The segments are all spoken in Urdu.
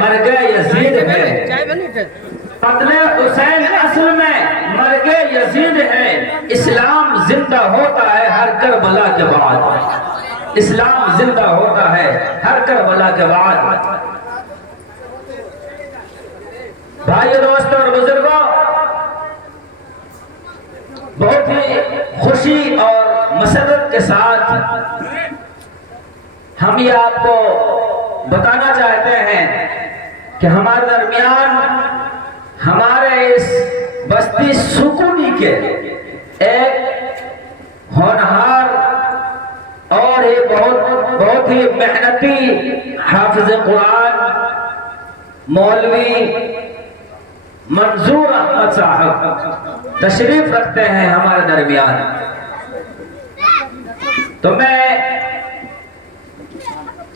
مرگ یزید ہے، قتل حسین اصل میں مرگ یزید ہے۔ اسلام زندہ ہوتا ہے ہر کربلا کے بعد، اسلام زندہ ہوتا ہے ہر کربلا کے بعد۔ بھائیو، دوستوں اور بزرگوں، بہت ہی خوشی اور مسرت کے ساتھ ہم یہ آپ کو بتانا چاہتے ہیں کہ ہمارے درمیان ہمارے اس بستی سکونی کے ایک ہونہار اور ایک بہت ہی محنتی حافظ قرآن مولوی منظور احمد صاحب تشریف رکھتے ہیں ہمارے درمیان۔ تو میں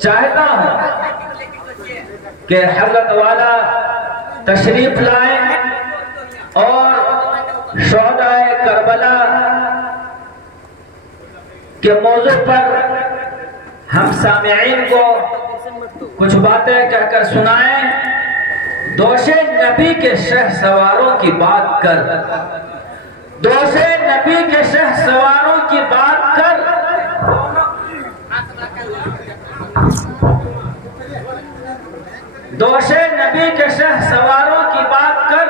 چاہتا ہوں کہ حضرت والا تشریف لائیں اور شہدائے کربلا کے موضوع پر ہم سامعین کو کچھ باتیں کہہ کر سنائیں۔ دوش نبی کے شہ سواروں کی بات کر، دوش نبی کے شہ سواروں کی بات کر، دوش نبی کے شہ سواروں کی بات کر،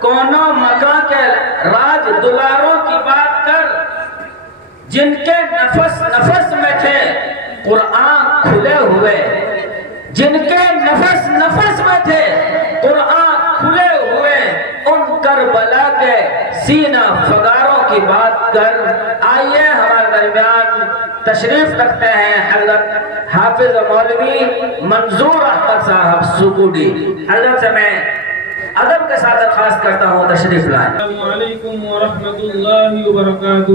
کونوں مکاں کے راج دلاروں کی بات کر، جن کے نفس نفس میں تھے قرآن کھلے ہوئے، جن کے نفس نفس میں تھے قرآن کھلے ہوئے، ان کربلا کے سینہ فگاروں کی بات کر۔ آئیے ہمارے درمیان تشریف رکھتے ہیں حضرت حافظ مولوی منظور احمد صاحب سکوڈی۔ حضرت سے میں ادب کے ساتھ درخواست کرتا ہوں تشریف لائیں۔ السلام علیکم ورحمۃ اللہ وبرکاتہ۔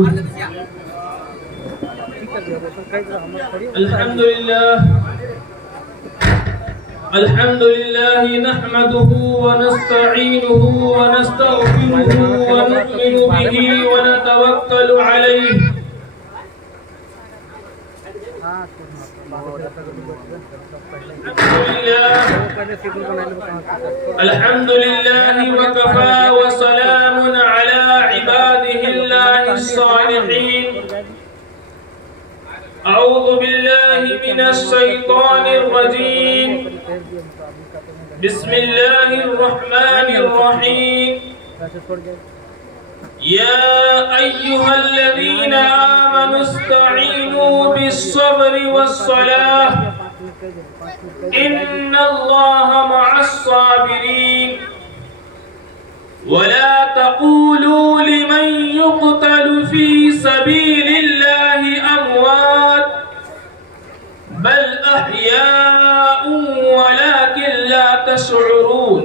الحمد لله نحمده ونستعينه ونستغفره ونؤمن به ونتوكل عليه الحمد لله وكفى وسلام على عباده الله الصالحين۔ أعوذ بالله من الشيطان الرجيم، بسم الله الرحمن الرحيم۔ يا أيها الذين آمنوا استعينوا بالصبر والصلاة إن الله مع الصابرين، ولا تقولوا لمن يقتل في سبيل الله أموات بل أحياء ولكن لا تشعرون۔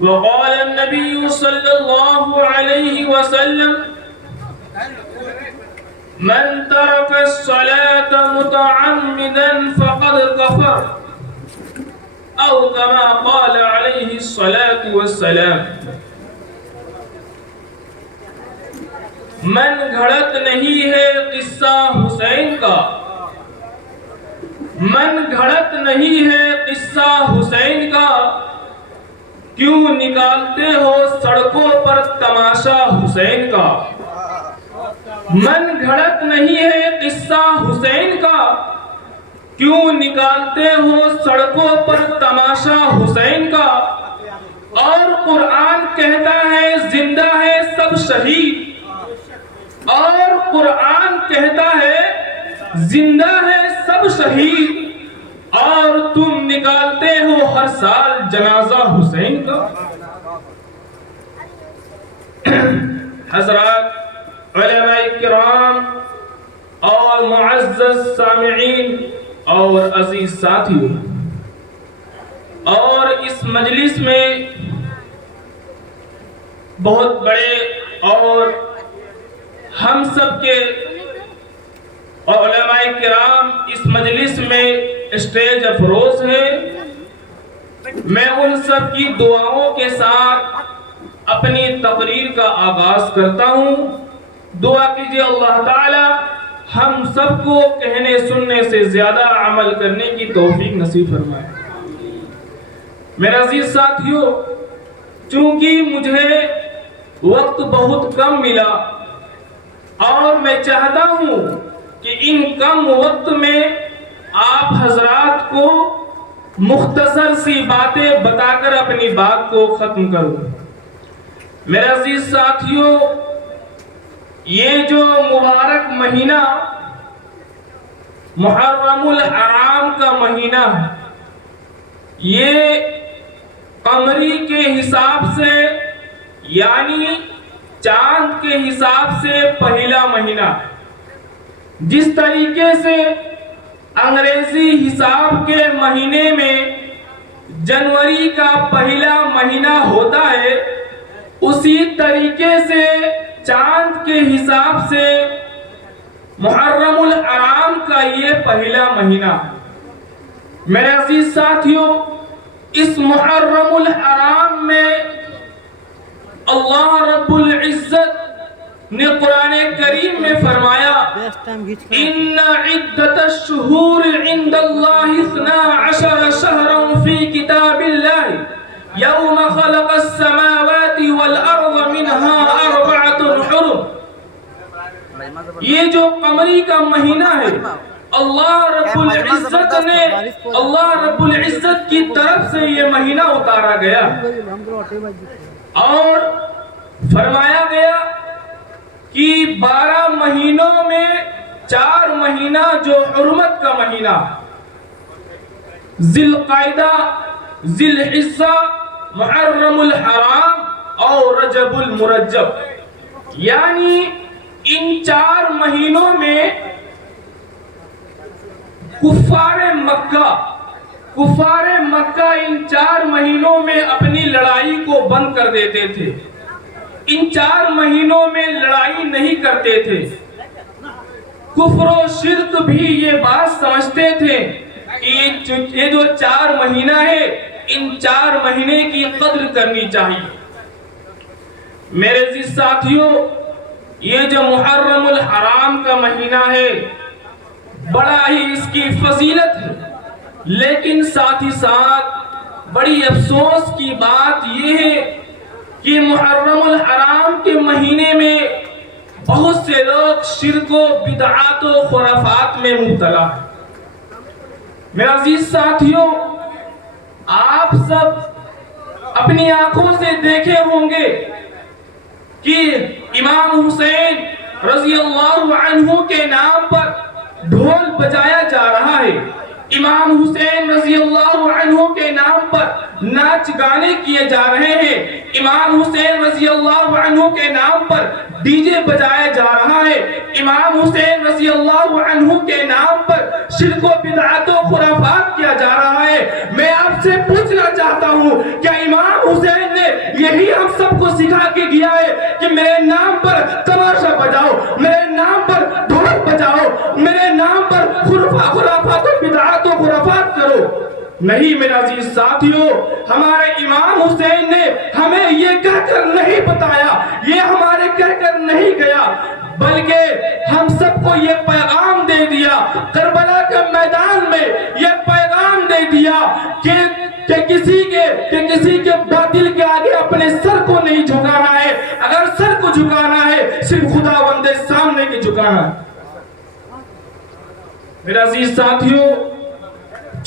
وقال النبي صلى الله عليه وسلم من ترك الصلاة متعمدا فقد كفر، أو كما قال عليه الصلاة والسلام۔ من گھڑت نہیں ہے قصہ حسین کا، من گھڑت نہیں ہے قصہ حسین کا، کیوں نکالتے ہو سڑکوں پر تماشا حسین کا۔ من گھڑت نہیں ہے قصہ حسین کا، کیوں نکالتے ہو سڑکوں پر تماشا حسین کا۔ اور قرآن کہتا ہے زندہ ہے سب شہید، اور قرآن کہتا ہے زندہ ہے سب شہید، اور تم نکالتے ہو ہر سال جنازہ حسین کا۔ حضرات علماء کرام اور معزز سامعین اور عزیز ساتھیوں، اور اس مجلس میں بہت بڑے اور ہم سب کے علماء کرام اس مجلس میں اسٹیج افروز ہیں، میں ان سب کی دعاؤں کے ساتھ اپنی تقریر کا آغاز کرتا ہوں۔ دعا کیجئے اللہ تعالی ہم سب کو کہنے سننے سے زیادہ عمل کرنے کی توفیق نصیب فرمائے۔ میرے عزیز ساتھیوں، چونکہ مجھے وقت بہت کم ملا اور میں چاہتا ہوں کہ ان کم وقت میں آپ حضرات کو مختصر سی باتیں بتا کر اپنی بات کو ختم کروں۔ میرے عزیز ساتھیوں، یہ جو مبارک مہینہ محرم الحرام کا مہینہ ہے، یہ قمری کے حساب سے یعنی چاند کے حساب سے پہلا مہینہ، جس طریقے سے انگریزی حساب کے مہینے میں جنوری کا پہلا مہینہ ہوتا ہے، اسی طریقے سے چاند کے حساب سے محرم الحرام کا یہ پہلا مہینہ۔ میرے عزیز ساتھیوں، اس محرم الحرام میں اللہ رب العزت نے قرآن کریم میں فرمایا ان عدت الشہور عند اللہ 12 شہرا فی کتاب اللہ یوم خلق السماوات والارض منها 4 حرم۔ یہ جو قمری کا مہینہ ہے، اللہ رب العزت کی طرف سے یہ مہینہ اتارا گیا اور فرمایا گیا کہ 12 مہینوں میں 4 مہینہ جو حرمت کا مہینہ، ذی القعدہ، ذی الحجہ، محرم الحرام اور رجب المرجب، یعنی ان 4 مہینوں میں کفار مکہ ان 4 مہینوں میں اپنی لڑائی کو بند کر دیتے تھے، ان 4 مہینوں میں لڑائی نہیں کرتے تھے۔ کفر و شرک بھی یہ بات سمجھتے تھے کہ یہ جو 4 مہینہ ہے، ان 4 مہینے کی قدر کرنی چاہیے۔ میرے عزیز ساتھیوں، یہ جو محرم الحرام کا مہینہ ہے، بڑا ہی اس کی فضیلت ہے، لیکن ساتھ ہی ساتھ بڑی افسوس کی بات یہ ہے کہ محرم الحرام کے مہینے میں بہت سے لوگ شرک و بدعات و خرافات میں مبتلا ہیں۔ میرے عزیز ساتھیوں، آپ سب اپنی آنکھوں سے دیکھے ہوں گے کہ امام حسین رضی اللہ عنہ کے نام پر ڈھول بجایا جا رہا ہے، امام حسین رضی اللہ عنہ کے نام پر ناچ گانے کیے جا رہے ہیں، امام حسین رضی اللہ عنہ کے نام پر ڈی جے بجایا جا رہا ہے، امام حسین رضی اللہ عنہ کے نام پر شرک و بدعات و خرافات کیا جا رہا ہے۔ میں آپ سے پوچھنا چاہتا ہوں، کیا امام حسین نے یہی ہم سب کو سکھا کے گیا ہے کہ میرے نام پر تماشا بجاؤ، میرے نام پر ڈھول بجاؤ، میرے نام پر خرافات و بدعات و خرافات کرو؟ نہیں میرے عزیز ساتھیوں، ہمارے امام حسین نے ہمیں یہ کہہ کر نہیں بتایا، یہ ہمارے کہہ کر نہیں گیا، بلکہ ہم سب کو یہ پیغام دے دیا، کربلا کے میدان میں یہ پیغام دے دیا کہ کسی کے باطل کے آگے اپنے سر کو نہیں جھکانا ہے، اگر سر کو جھکانا ہے صرف خدا بندے سامنے کے جھکانا ہے۔ میرے عزیز ساتھیوں،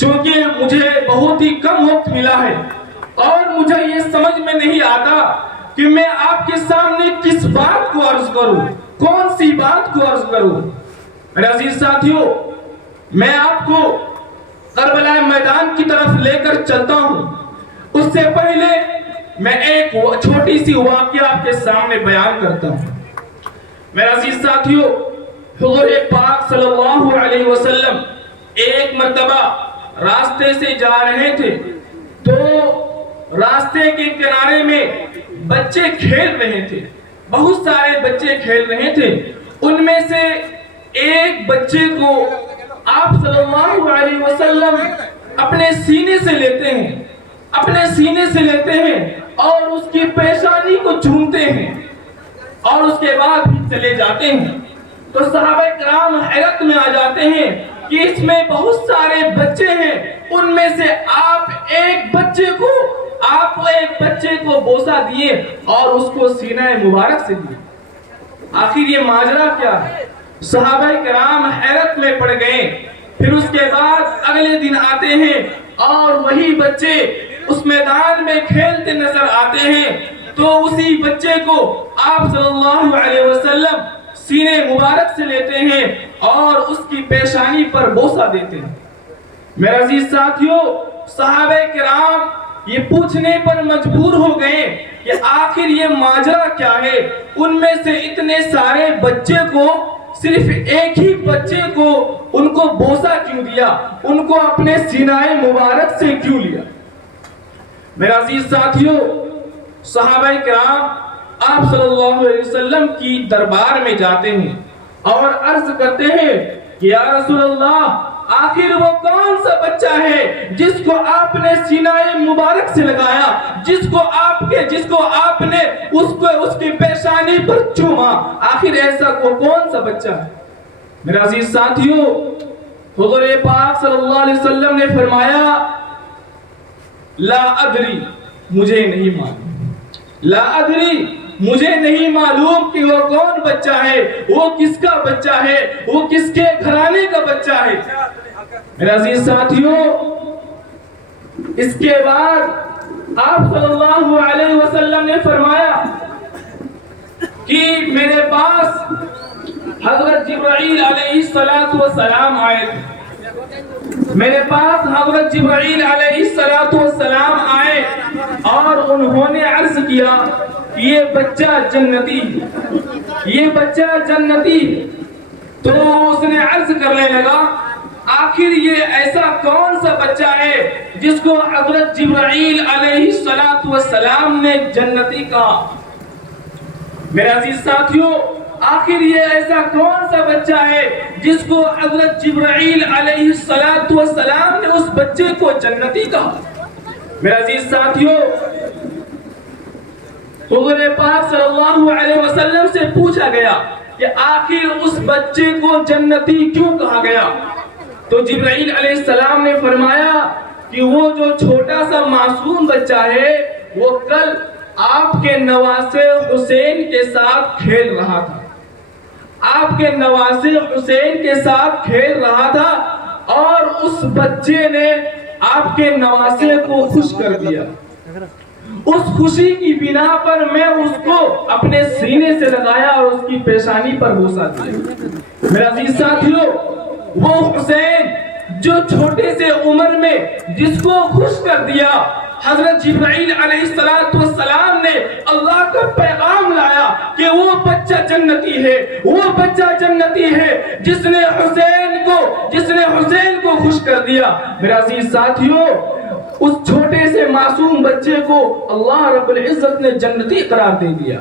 چونکہ مجھے بہت ہی کم وقت ملا ہے اور مجھے یہ سمجھ میں نہیں آتا کہ میں آپ کے سامنے کس بات کو عرض کروں، کون سی بات کو عرض کروں۔ میرے عزیز ساتھیوں، میں آپ کو کربلا میدان کی طرف لے کر چلتا ہوں، اس سے پہلے میں ایک چھوٹی سی واقعہ آپ کے سامنے بیان کرتا ہوں۔ میرے عزیز ساتھیوں، حضور پاک صلی اللہ علیہ وسلم ایک مرتبہ راستے سے جا رہے تھے تو راستے کے کنارے میں بچے کھیل رہے تھے، بہت سارے بچے کھیل رہے تھے۔ ان میں سے ایک بچے کو آپ صلی اللہ علیہ وسلم اپنے سینے سے لیتے ہیں اور اس کی پیشانی کو چومتے ہیں اور اس کے بعد بھی چلے جاتے ہیں۔ تو صحابہ کرام حیرت میں آ جاتے ہیں کہ اس میں بہت سارے بچے ہیں، ان میں سے آپ ایک بچے کو بوسہ دیے اور اس کو سینہ مبارک سے دیے، آخر یہ ماجرا کیا ہے؟ صحابہ کرام حیرت میں پڑ گئے۔ پھر اس کے بعد اگلے دن آتے ہیں اور وہی بچے اس میدان میں کھیلتے نظر آتے ہیں، تو اسی بچے کو آپ صلی اللہ علیہ وسلم سینے مبارک سے لیتے ہیں اور اس کی پیشانی پر بوسہ دیتے ہیں۔ میرے عزیز ساتھیوں، صحابہ کرام یہ پوچھنے پر مجبور ہو گئے کہ آخر یہ ماجرا کیا ہے؟ ان میں سے اتنے سارے بچے کو صرف ایک ہی بچے کو ان کو بوسہ کیوں دیا، ان کو اپنے سینہ مبارک سے کیوں لیا؟ میرے عزیز ساتھیوں، صحابہ کرام آپ صلی اللہ علیہ وسلم کی دربار میں جاتے ہیں اور عرض کرتے ہیں کہ یا رسول اللہ، آخر وہ کون سا بچہ ہے جس کو آپ نے سینہ مبارک سے لگایا، جس کو آپ نے اس کی پیشانی پر چوما؟ آخر ایسا کون سا بچہ ہے؟ میرے عزیز ساتھیوں، حضور پاک صلی اللہ علیہ وسلم نے فرمایا لا ادری، مجھے نہیں معلوم، لا ادری، مجھے نہیں معلوم کہ وہ کون بچہ ہے، وہ کس کا بچہ ہے، وہ کس کے گھرانے کا بچہ ہے۔ میرے عزیز ساتھیوں، اس کے بعد آپ صلی اللہ علیہ وسلم نے فرمایا کہ میرے پاس حضرت جبرائیل علیہ السلام آئے تھے، میرے پاس حضرت جبرائیل علیہ السلام آئے اور انہوں نے عرض کیا کہ یہ بچہ جنتی، یہ بچہ جنتی۔ تو اس نے عرض کرنے لگا آخر یہ ایسا کون سا بچہ ہے جس کو حضرت جبرائیل علیہ السلام نے جنتی کہا؟ میرے عزیز ساتھیوں، آخر یہ ایسا کون سا بچہ ہے جس کو حضرت جبرائیل علیہ السلام نے اس بچے کو جنتی کہا؟ میرے عزیز ساتھیوں، حضور پاک صلی اللہ علیہ وسلم سے پوچھا گیا کہ آخر اس بچے کو جنتی کیوں کہا گیا؟ تو جبرائیل علیہ السلام نے فرمایا کہ وہ جو چھوٹا سا معصوم بچہ ہے وہ کل آپ کے نواسے حسین کے ساتھ کھیل رہا تھا، آپ کے نواسے حسین کے ساتھ کھیل رہا تھا اور اس بچے نے آپ کے نواسے کو خوش کر دیا۔ اس خوشی کی بنا پر میں اس کو اپنے سینے سے لگایا اور اس کی پیشانی پر بوسہ دیا۔ میرے عزیز ساتھیوں، وہ حسین جو چھوٹے سے عمر میں جس کو خوش کر دیا، حضرت جبرائیل علیہ السلام نے اللہ کا پیغام لایا کہ وہ بچہ جنتی ہے، وہ بچہ جنتی ہے جس نے حسین کو خوش کر دیا۔ میرے عزیز ساتھیوں، اس چھوٹے سے معصوم بچے کو اللہ رب العزت نے جنتی قرار دے دیا۔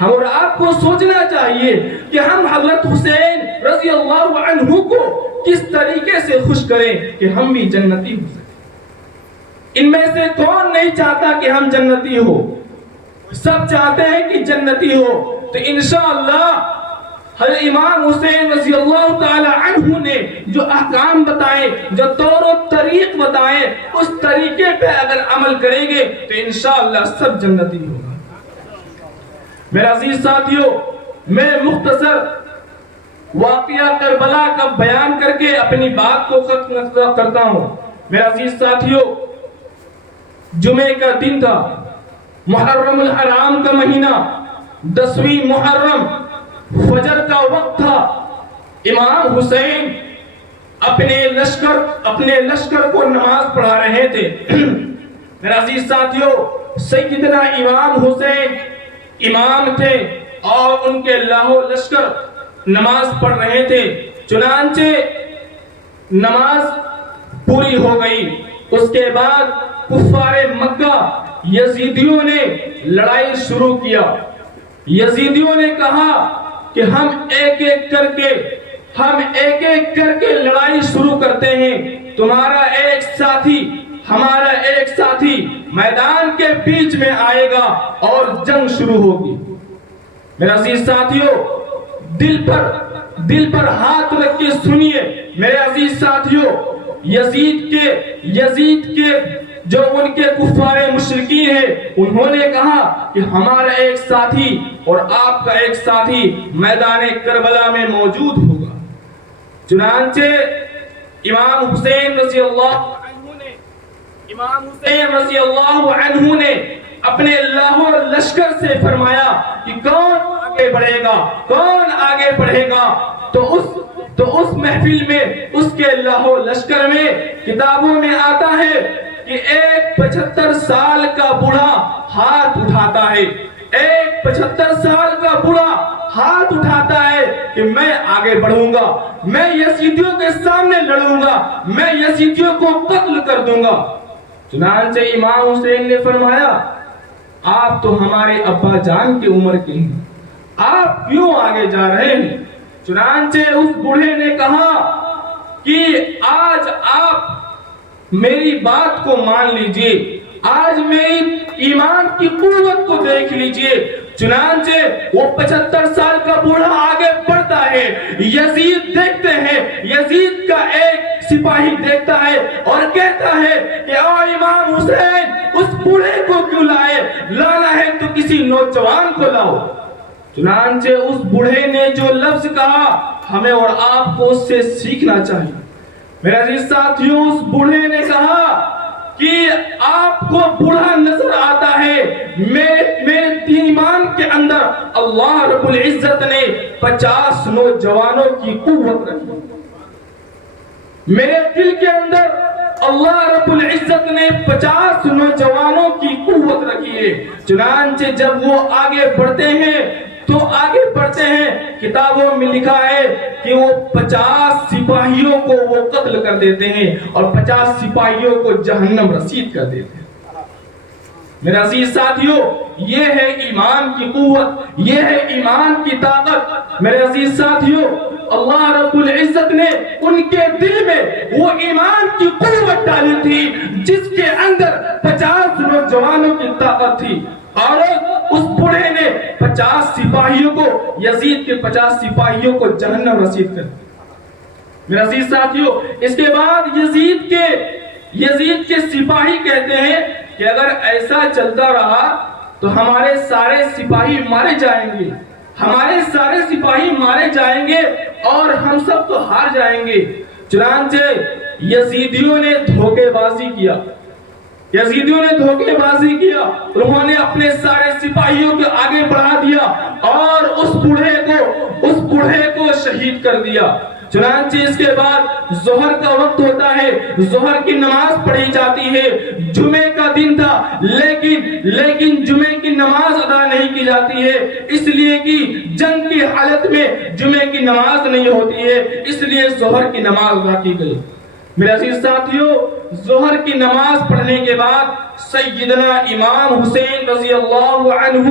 ہم اور آپ کو سوچنا چاہیے کہ ہم حضرت حسین رضی اللہ عنہ کو کس طریقے سے خوش کریں کہ ہم بھی جنتی ہو سکیں۔ ان میں سے کون نہیں چاہتا کہ ہم جنتی ہو؟ سب چاہتے ہیں کہ جنتی ہو۔ تو انشاءاللہ حضرت امام حسین رضی اللہ تعالی عنہ نے جو احکام بتائے، جو طور و طریق بتائے، اس طریقے پہ اگر عمل کریں گے تو انشاءاللہ سب جنتی ہوگا۔ میرے عزیز ساتھیوں، میں مختصر واقعہ کربلا کا بیان کر کے اپنی بات کو ختم کرتا ہوں۔ میرے عزیز ساتھیوں، جمعے کا دن تھا، محرم الحرام کا مہینہ، 10ویں محرم، فجر کا وقت تھا۔ امام حسین اپنے لشکر کو نماز پڑھا رہے تھے۔ میرے عزیز ساتھیوں، سیدنا امام حسین امام تھے اور ان کے لاہو لشکر نماز پڑھ رہے تھے۔ چنانچہ نماز پوری ہو گئی۔ اس کے بعد کفار مکہ یزیدیوں نے لڑائی شروع کیا۔ یزیدیوں نے کہا کہ ہم ایک ایک کر کے لڑائی شروع کرتے ہیں، تمہارا ایک ساتھی ہمارا ایک ساتھی میدان کے بیچ میں آئے گا اور جنگ شروع ہوگی۔ میرے عزیز ساتھیوں، دل پر دل پر ہاتھ رکھ کے سنیے میرے عزیز ساتھیوں، یزید کے جو ان کے کفار مشرکین ہیں، انہوں نے کہا کہ ہمارا ایک ساتھی اور آپ کا ایک ساتھی میدان کربلا میں موجود ہوگا۔ چنانچہ امام حسین رضی اللہ عنہ نے اپنے لاہور لشکر سے فرمایا کہ کون آگے بڑھے گا، کون آگے بڑھے گا؟ تو اس محفل میں، اس کے لاہور لشکر میں کتابوں میں آتا ہے کہ ایک 75 سال کا بوڑھا ہاتھ اٹھاتا ہے، ایک 75 سال کا بوڑھا ہاتھ اٹھاتا ہے کہ میں آگے بڑھوں گا، میں یزیدیوں کے سامنے لڑوں گا، میں یزیدیوں کو قتل کر دوں گا۔ چنانچہ امام حسین نے فرمایا آپ تو ہمارے ابا جان کی عمر کے ہیں، آپ کیوں آگے جا رہے ہیں؟ چنانچہ اس بوڑھے نے کہا کہ آج آپ میری بات کو مان لیجئے، آج میری ایمان کی قوت کو دیکھ لیجئے۔ چنانچہ وہ 75 سال کا بوڑھا آگے بڑھتا ہے، یزید دیکھتے ہیں، یزید کا ایک سپاہی دیکھتا ہے اور کہتا ہے کہ او امام حسین اس بوڑھے کو کیوں لائے، لانا ہے تو کسی نوجوان کو لاؤ۔ چنانچہ اس بوڑھے نے جو لفظ کہا ہمیں اور آپ کو اس سے سیکھنا چاہیے۔ میرے عزیز ساتھیوں، اس بوڑھے نے کہا کہ آپ کو بوڑھا نظر آتا ہے، میرے ایمان کے اندر اللہ رب العزت نے 50 نوجوانوں کی قوت رکھی، میرے دل کے اندر اللہ رب العزت نے 50 نوجوانوں کی قوت رکھی ہے۔ چنانچہ جب وہ آگے بڑھتے ہیں تو آگے بڑھتے ہیں، کتابوں میں لکھا ہے کہ وہ 50 سپاہیوں کو وہ قتل کر دیتے ہیں اور 50 سپاہیوں کو جہنم رسید کر دیتے ہیں۔ میرے عزیز ساتھیوں، یہ ہے ایمان کی قوت، یہ ہے ایمان کی طاقت۔ میرے عزیز ساتھیوں، اللہ رب العزت نے ان کے دل میں وہ ایمان کی قوت ڈالی تھی جس کے اندر 50 نوجوانوں کی طاقت تھی، اور اس بوڑھے نے 50 سپاہیوں کو، یزید کے 50 سپاہیوں کو جہنم رسید کر دیا۔ میرے عزیز ساتھیوں، اس کے بعد یزید کے سپاہی کہتے ہیں کہ اگر ایسا چلتا رہا تو ہمارے سارے سپاہی مارے جائیں گے، ہمارے سارے سپاہی مارے جائیں گے اور ہم سب تو ہار جائیں گے۔ چنانچہ یزیدیوں نے دھوکے بازی کیا، انہوں نے اپنے سارے سپاہیوں کو آگے بڑھا دیا اور اس بوڑھے کو شہید کر دیا۔ چنانچہ اس کے بعد ظہر کا وقت ہوتا ہے، ظہر کی نماز پڑھی جاتی ہے، جمعے کا دن تھا لیکن جمعے کی نماز ادا نہیں کی جاتی ہے، اس لیے کہ جنگ کی حالت میں جمعے کی نماز نہیں ہوتی ہے، اس لیے ظہر کی نماز ادا کی گئی۔ میرے عزیز ساتھیوں، ظہر کی نماز پڑھنے کے بعد سیدنا امام حسین رضی اللہ عنہ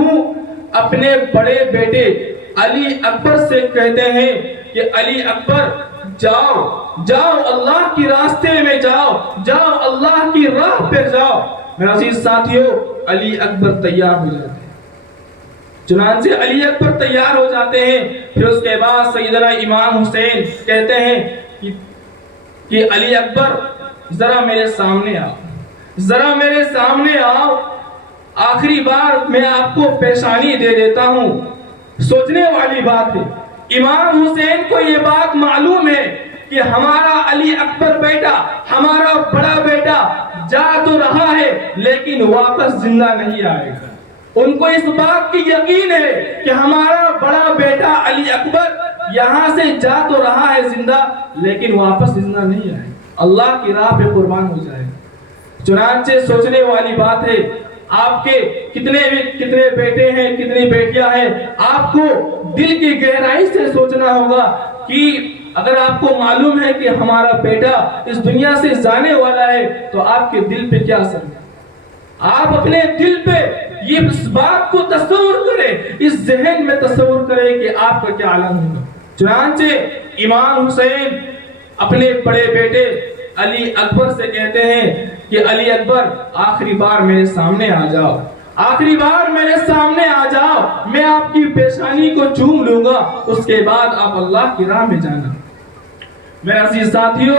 اپنے بڑے بیٹے علی اکبر سے کہتے ہیں کہ علی اکبر جاؤ اللہ کی راستے میں جاؤ اللہ کی راہ پہ جاؤ۔ میرے عزیز ساتھیوں، علی اکبر تیار ہو جاتے ہیں، چنانچہ علی اکبر تیار ہو جاتے ہیں۔ پھر اس کے بعد سیدنا امام حسین کہتے ہیں کہ علی اکبر ذرا میرے سامنے آؤ، آخری بار میں آپ کو پیشانی دے دیتا ہوں۔ سوچنے والی بات ہے، امام حسین کو یہ بات معلوم ہے کہ ہمارا علی اکبر بیٹا، ہمارا بڑا بیٹا جا تو رہا ہے لیکن واپس زندہ نہیں آئے گا۔ ان کو اس بات کی یقین ہے کہ ہمارا بڑا بیٹا علی اکبر یہاں سے جا تو رہا ہے زندہ لیکن واپس زندہ نہیں آئے، اللہ کی راہ پہ قربان ہو جائے۔ چنانچہ سوچنے والی بات ہے، آپ کے کتنے بیٹے ہیں، کتنی بیٹیاں ہیں، آپ کو دل کی گہرائی سے سوچنا ہوگا کہ اگر آپ کو معلوم ہے کہ ہمارا بیٹا اس دنیا سے جانے والا ہے تو آپ کے دل پہ کیا اثر ہے۔ آپ اپنے دل پہ یہ اس بات کو تصور کریں، اس ذہن میں تصور کریں کہ آپ کا کیا عالم ہوگا۔ چنانچہ امام حسین اپنے بڑے بیٹے علی اکبر سے کہتے ہیں کہ علی اکبر آخری بار میرے سامنے آ جاؤ، آخری بار میرے سامنے آ جاؤ، میں آپ کی پیشانی کو چوم لوں گا، اس کے بعد آپ اللہ کی راہ میں جانا۔ میرے عزیز ساتھیوں،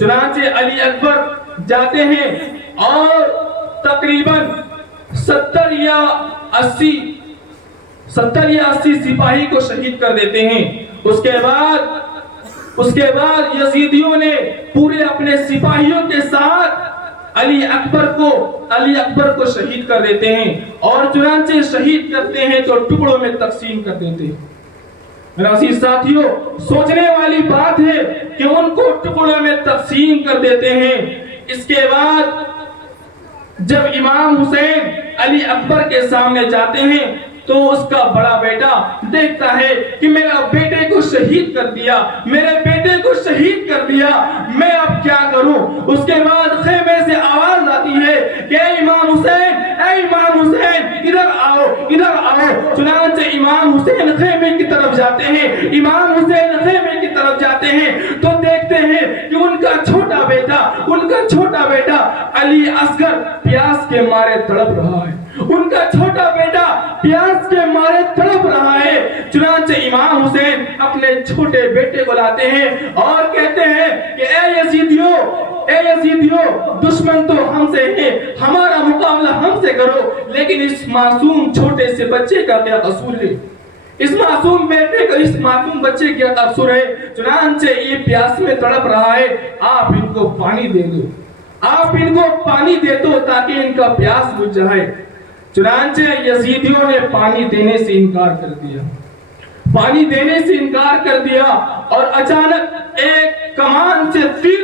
چنانچہ علی اکبر جاتے ہیں اور تقریباً 70 یا 80 سپاہی کو شہید کر دیتے ہیں۔ اس کے بعد یزیدیوں نے پورے اپنے سپاہیوں کے ساتھ علی اکبر کو شہید کر دیتے ہیں، اور چنانچہ شہید کرتے ہیں تو ٹکڑوں میں تقسیم کر دیتے ہیں۔ میرے عزیز ساتھیوں، سوچنے والی بات ہے کہ ان کو ٹکڑوں میں تقسیم کر دیتے ہیں۔ اس کے بعد جب امام حسین علی اکبر کے سامنے جاتے ہیں تو اس کا بڑا بیٹا دیکھتا ہے کہ میرا بیٹے کو شہید کر دیا، میرے بیٹے کو شہید کر دیا، میں اب کیا کروں؟ اس کے بعد خیمے سے آواز آتی ہے کہ اے امام حسین ادھر آؤ، ادھر آؤ۔ چنانچہ امام حسین خیمے کی طرف جاتے ہیں، امام حسین خیمے کی طرف جاتے ہیں تو دیکھتے ہیں کہ ان کا چھوٹا بیٹا علی اصغر پیاس کے مارے تڑپ رہا ہے، ان کا چھوٹا بیٹا پیاس کے مارے تڑپ رہا ہے۔ چنانچہ امام حسین اپنے چھوٹے بیٹے کو لاتے ہیں اور کہتے ہیں کہ اے یزیدیو، دشمن تو ہم سے ہے، ہمارا مقابلہ ہم سے کرو، لیکن اس معصوم چھوٹے سے بچے کا کیا قصور ہے؟ اس معصوم بچے کیا قصور ہے؟ چنانچہ یہ پیاس میں تڑپ رہا ہے، آپ ان کو پانی دے دو، تاکہ ان کا پیاس بجھ جائے۔ چنانچہ یزیدیوں نے پانی دینے سے انکار کر دیا اور اچانک ایک کمان سے تیر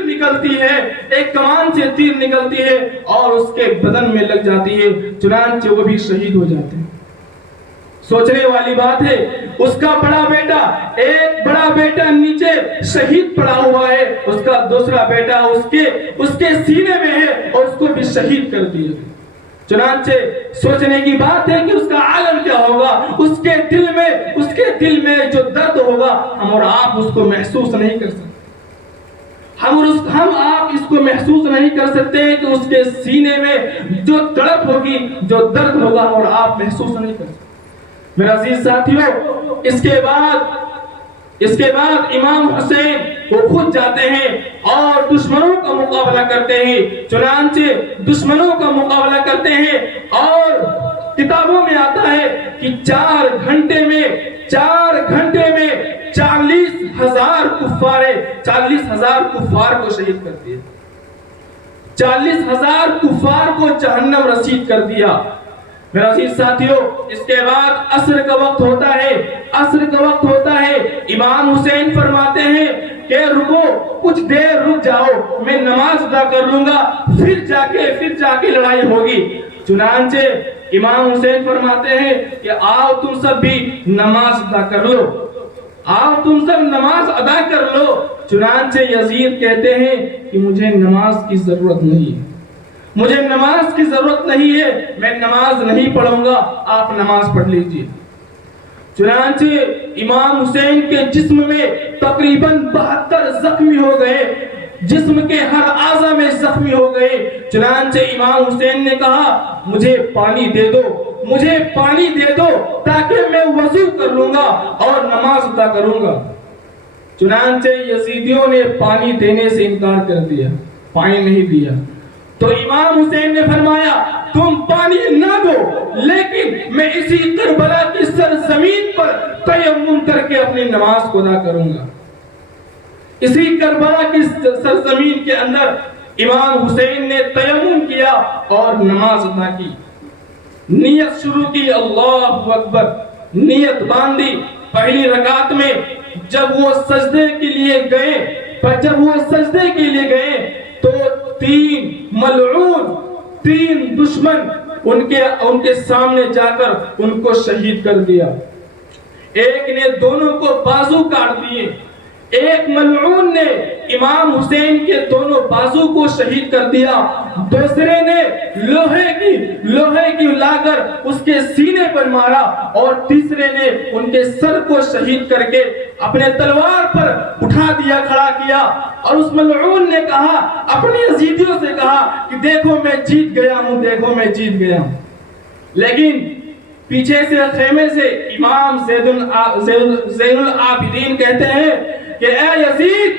نکلتی ہے اور اس کے بدن میں لگ جاتی ہے، چنانچہ وہ بھی شہید ہو جاتے ہیں۔ سوچنے والی بات ہے، اس کا ایک بڑا بیٹا نیچے شہید پڑا ہوا ہے، اس کا دوسرا بیٹا اس کے سینے میں ہے اور اس کو بھی شہید کر دیا۔ چنانچہ سوچنے کی بات ہے کہ اس کا عالم کیا ہوگا، اس کے دل میں جو درد ہوگا، ہم اور آپ اس کو محسوس نہیں کر سکتے۔ ہم آپ اس کو محسوس نہیں کر سکتے کہ اس کے سینے میں جو تڑپ ہوگی، جو درد ہوگا، ہم اور آپ محسوس نہیں کر سکتے۔ میرے عزیز ساتھیوں، اس کے بعد امام حسین وہ خود جاتے ہیں اور دشمنوں کا مقابلہ کرتے ہیں۔ چنانچہ دشمنوں کا مقابلہ کرتے ہیں اور کتابوں میں آتا ہے کہ 4 گھنٹے میں 40,000 کفار کو شہید کر دیا، 40,000 کفار کو جہنم رسید کر دیا۔ میرے عزیز ساتھیوں، اس کے بعد عصر کا وقت ہوتا ہے، امام حسین فرماتے ہیں کہ رکو، کچھ دیر رک جاؤ، میں نماز ادا کر لوں گا، پھر جا کے لڑائی ہوگی۔ چنانچہ امام حسین فرماتے ہیں کہ آؤ تم سب بھی نماز ادا کر لو، چنانچہ یزید کہتے ہیں کہ مجھے نماز کی ضرورت نہیں ہے، میں نماز نہیں پڑھوں گا، آپ نماز پڑھ لیجئے۔ چنانچہ امام حسین کے جسم میں تقریباً 72 زخمی ہو گئے، جسم کے ہر اعضاء میں زخمی ہو گئے۔ چنانچہ امام حسین نے کہا مجھے پانی دے دو تاکہ میں وضو کر لوں گا اور نماز ادا کروں گا۔ چنانچہ یزیدیوں نے پانی دینے سے انکار کر دیا، پانی نہیں دیا۔ تو امام حسین نے فرمایا تم پانی نہ دو، لیکن میں اسی کربلا کی سرزمین پر تیمم کر کے اپنی نماز کو ادا کروں گا۔ اسی کربلا کی سرزمین کے اندر امام حسین نے تیمم کیا اور نماز ادا کی، نیت شروع کی، اللہ اکبر، نیت باندھی۔ پہلی رکعت میں جب وہ سجدے کے لیے گئے تو 3 ملعون، 3 دشمن ان کے سامنے جا کر ان کو شہید کر دیا۔ ایک نے دونوں کو بازو کاٹ دیے، ایک ملعون نے امام حسین کے دونوں بازو کو شہید کر دیا، دوسرے نے لوہے کی لا کر اس کے سینے پر مارا، اور تیسرے نے ان کے سر کو شہید کر کے اپنے تلوار پر اٹھا دیا، کھڑا کیا، اور اس ملعون نے کہا، اپنے یزیدیوں سے کہا کہ دیکھو میں جیت گیا ہوں۔ لیکن پیچھے سے خیمے سے امام زین العابدین کہتے ہیں کہ اے یزید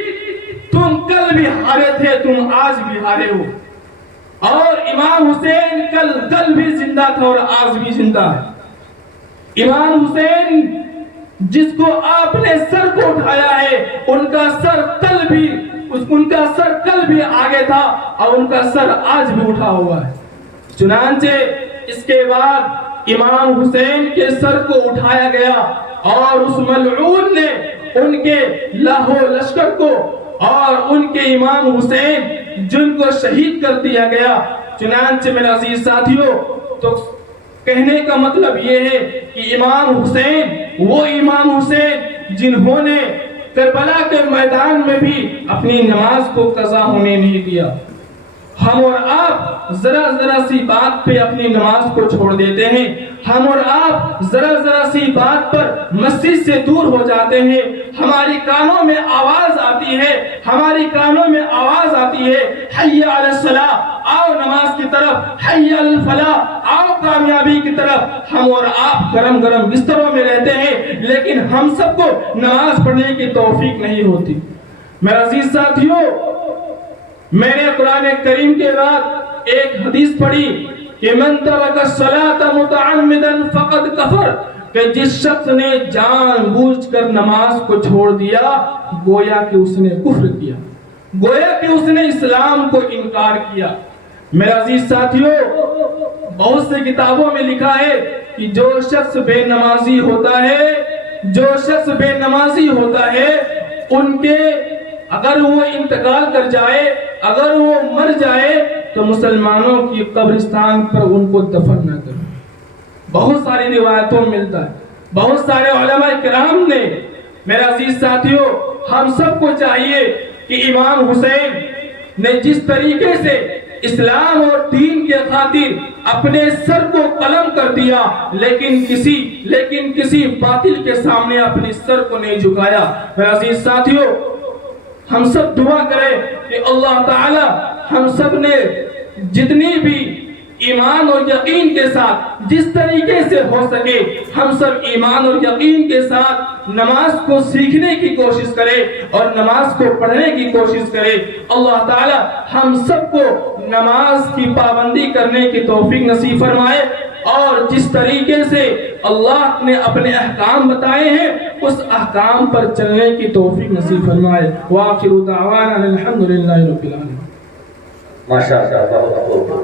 تم کل بھی ہارے تھے، تم آج بھی ہارے ہو، اور امام حسین کل بھی زندہ تھا اور آج بھی زندہ ہے۔ امام حسین جس کو آپ نے سر کو اٹھایا ہے، ان کا سر کل بھی آگے تھا اور ان کا سر آج بھی اٹھا ہوا ہے۔ چنانچہ اس کے بعد امام حسین کے سر کو اٹھایا گیا اور اس ملعون نے ان کے لاہو لشکر کو اور ان کے امام حسین جن کو شہید کر دیا گیا۔ چنانچہ میرے عزیز ساتھیوں، تو کہنے کا مطلب یہ ہے کہ امام حسین وہ امام حسین جنہوں نے کربلا کے میدان میں بھی اپنی نماز کو قضا ہونے نہیں دیا۔ ہم اور آپ ذرا سی بات پہ اپنی نماز کو چھوڑ دیتے ہیں، ہم اور آپ ذرا سی بات پر مسجد سے دور ہو جاتے ہیں، ہماری کانوں میں آواز آتی ہے حی علی الصلاۃ، آؤ نماز کی طرف، حی علی الفلاح، آؤ کامیابی کی طرف۔ ہم اور آپ گرم بستروں میں رہتے ہیں، لیکن ہم سب کو نماز پڑھنے کی توفیق نہیں ہوتی۔ میرے عزیز ساتھیوں، میں نے قرآن کریم کے بعد ایک حدیث پڑھی کہ من ترک الصلاۃ متعمدا فقد کفر، کہ جس شخص نے جان بوجھ کر نماز کو چھوڑ دیا گویا کہ اس نے کفر کیا، گویا کہ اس نے اسلام کو انکار کیا۔ میرے عزیز ساتھیوں، بہت سے کتابوں میں لکھا ہے کہ جو شخص بے نمازی ہوتا ہے ان کے اگر وہ انتقال کر جائے، اگر وہ مر جائے تو مسلمانوں کی قبرستان پر ان کو دفن نہ کریں۔ بہت ساری روایتوں میں ملتا ہے، بہت سارے علماء کرام نے۔ میرے عزیز ساتھیوں، ہم سب کو چاہیے کہ امام حسین نے جس طریقے سے اسلام اور دین کے خاطر اپنے سر کو قلم کر دیا، لیکن کسی باطل کے سامنے اپنے سر کو نہیں جھکایا۔ میرے عزیز ساتھیوں، ہم سب دعا کریں کہ اللہ تعالی ہم سب نے جتنی بھی ایمان اور یقین کے ساتھ جس طریقے سے ہو سکے ہم سب ایمان اور یقین کے ساتھ نماز کو سیکھنے کی کوشش کریں اور نماز کو پڑھنے کی کوشش کریں۔ اللہ تعالی ہم سب کو نماز کی پابندی کرنے کی توفیق نصیب فرمائے، اور جس طریقے سے اللہ نے اپنے احکام بتائے ہیں اس احکام پر چلنے کی توفیق نصیب فرمائے۔ وآخر دعوانا الحمدللہ رب العالمین۔ ماشاءاللہ، بہت خوب۔